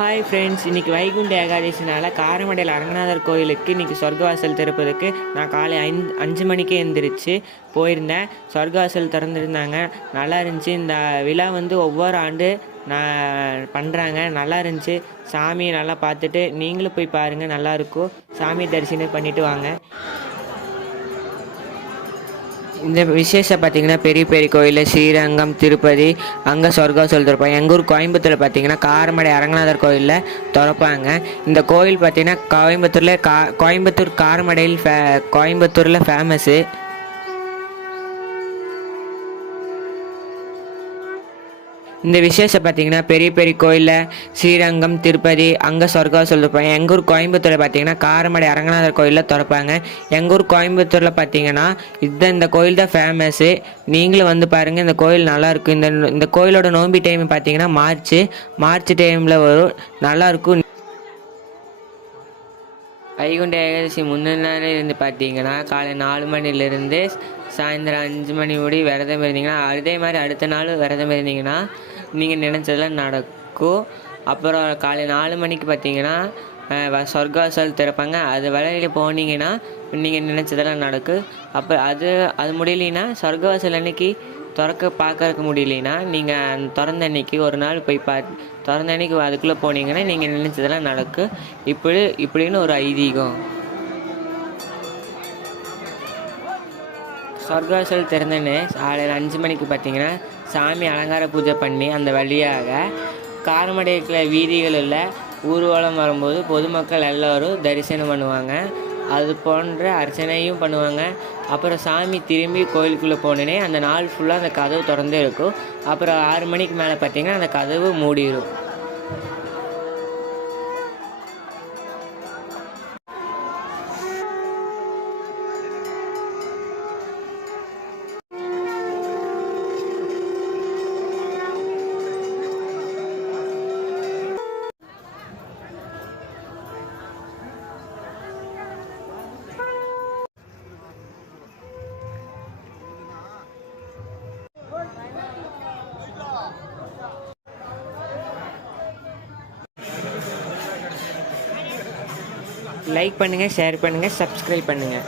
Hi friends, இன்றைக்கி வைகுண்ட ஏகாதசினால் காரமடையில் அரங்கநாதர் கோயிலுக்கு இன்றைக்கி சொர்க்கவாசல் திறப்பதுக்கு நான் காலை 5 மணிக்கே எழுந்திரிச்சு போயிருந்தேன். சொர்க்கவாசல் திறந்துருந்தாங்க, நல்லா இருந்துச்சு. இந்த விழா ஒவ்வொரு ஆண்டு நான் பண்ணுறாங்க, நல்லா இருந்துச்சு. சாமியை நல்லா பார்த்துட்டு நீங்களும் போய் பாருங்கள், நல்லாயிருக்கும். சாமி தரிசனம் பண்ணிவிட்டு வாங்க. இந்த விசேஷம் பார்த்திங்கன்னா பெரிய பெரிய கோயில் ஸ்ரீரங்கம், திருப்பதி, அங்கே சொர்க்கவாசல் திறப்பாங்க. எங்கள் ஊர் கோயம்புத்தூரில் பார்த்திங்கன்னா காரமடை அரங்கநாதர் கோயிலில் திறப்பாங்க. இந்த கோயில் பார்த்திங்கன்னா கோயம்புத்தூர் காரமடையில் கோயம்புத்தூரில் ஃபேமஸ்ஸு. இந்த விசேஷம் பார்த்திங்கன்னா பெரிய பெரிய கோயிலில் ஸ்ரீரங்கம், திருப்பதி, அங்கே சொர்க்கவாசல் திறப்பாங்க. எங்கள் ஊர் கோயம்புத்தூரில் பார்த்திங்கன்னா காரமடை அரங்கநாதர் கோயிலில் திறப்பாங்க. எங்கள் ஊர் கோயம்புத்தூரில் பார்த்திங்கன்னா இந்த கோயில் தான் ஃபேமஸ்ஸு. நீங்களும் பாருங்கள், இந்த கோயில் நல்லாயிருக்கும். இந்த கோயிலோட நோம்பி டைம் பார்த்திங்கன்னா மார்ச் டைமில் வரும், நல்லாயிருக்கும். வைகுண்ட ஏகாதசி முந்தின நாள் இருந்து பார்த்தீங்கன்னா காலை 4 மணிலேருந்து சாயந்தரம் 5 மணி முடி விரதம் இருந்தீங்கன்னா, அதே மாதிரி அடுத்த நாள் விரதம் இருந்தீங்கன்னா நீங்கள் நினச்சதெல்லாம் நடக்கும். அப்புறம் காலை 4 மணிக்கு பார்த்தீங்கன்னா சொர்க்கவாசல் திறப்பாங்க. அது வழியில் போனீங்கன்னா நீங்கள் நினச்சதெல்லாம் நடக்கும். அப்போ அது முடியலைன்னா சொர்க்கவாசல் அன்னைக்கு பார்க்கறக்கு முடியலைன்னா நீங்கள் திறந்த அன்னைக்கு ஒரு நாள் போய் திறந்த அன்னைக்கு அதுக்குள்ளே போனீங்கன்னா நீங்கள் நினச்சதெல்லாம் நடக்கும். இப்படின்னு ஒரு ஐதீகம். சொர்க்கவாசல் திறந்தனே காலையில் 5 மணிக்கு பார்த்தீங்கன்னா சாமி அலங்கார பூஜை பண்ணி அந்த வழியாக காரமடையில் வீதிகளில் ஊர்வலம் வரும்போது பொதுமக்கள் எல்லோரும் தரிசனம் பண்ணுவாங்க. அது போன்ற அர்ச்சனையும் பண்ணுவாங்க. அப்புறம் சாமி திரும்பி கோயிலுக்குள்ளே போனோடனே அந்த நாள் ஃபுல்லாக அந்த கதவு திறந்தே இருக்கும். அப்புறம் 6 மணிக்கு மேலே பார்த்தீங்கன்னா அந்த கதவு மூடிடும். லைக் பண்ணுங்கள், ஷேர் பண்ணுங்கள், சப்ஸ்கிரைப் பண்ணுங்கள்.